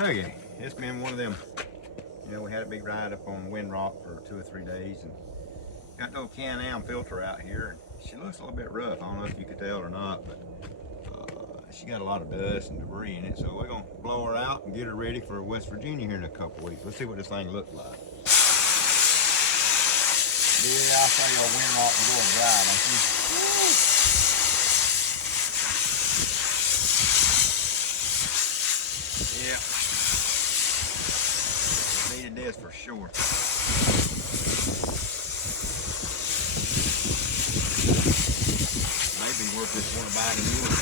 Okay, it's been one of them. You know, we had a big ride up on Windrock for 2 or 3 days, and got the old Can-Am filter out here, and she looks a little bit rough. I don't know if you could tell or not, but she got a lot of dust and debris in it. So we're gonna blow her out and get her ready for West Virginia here in a couple weeks. Let's see what this thing looks like. Yeah, I'll show you a Windrock and go dry, don't you? Yeah. Needed this for sure. Maybe worth just want to buy the new one.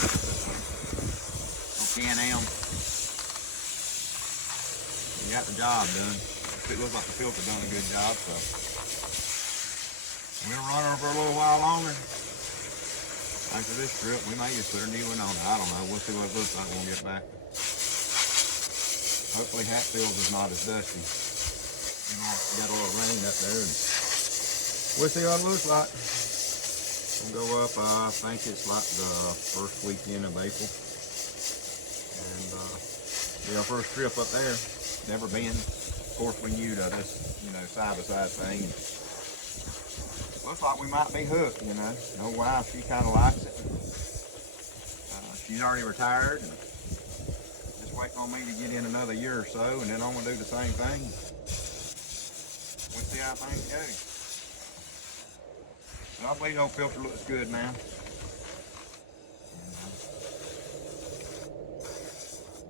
Can-Am. You got the job done. It looks like the filter done a good job, so we'll run her for a little while longer. After this trip, we may just put a new one on. I don't know. We'll see what it looks like when we get back. Hopefully Hatfields is not as dusty. You know, got a little rain up there, and we'll see what it looks like. We'll go up, I think it's like the first weekend of April. And yeah, our first trip up there, never been. Of course, we knew that this, you know, side-by-side thing. And looks like we might be hooked, you know. No wife, she kind of likes it. She's already retired, and just waiting on me to get in another year or so, and then I'm gonna do the same thing. We'll see how things go. But I believe the old filter looks good now.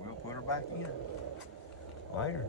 We'll put her back in later.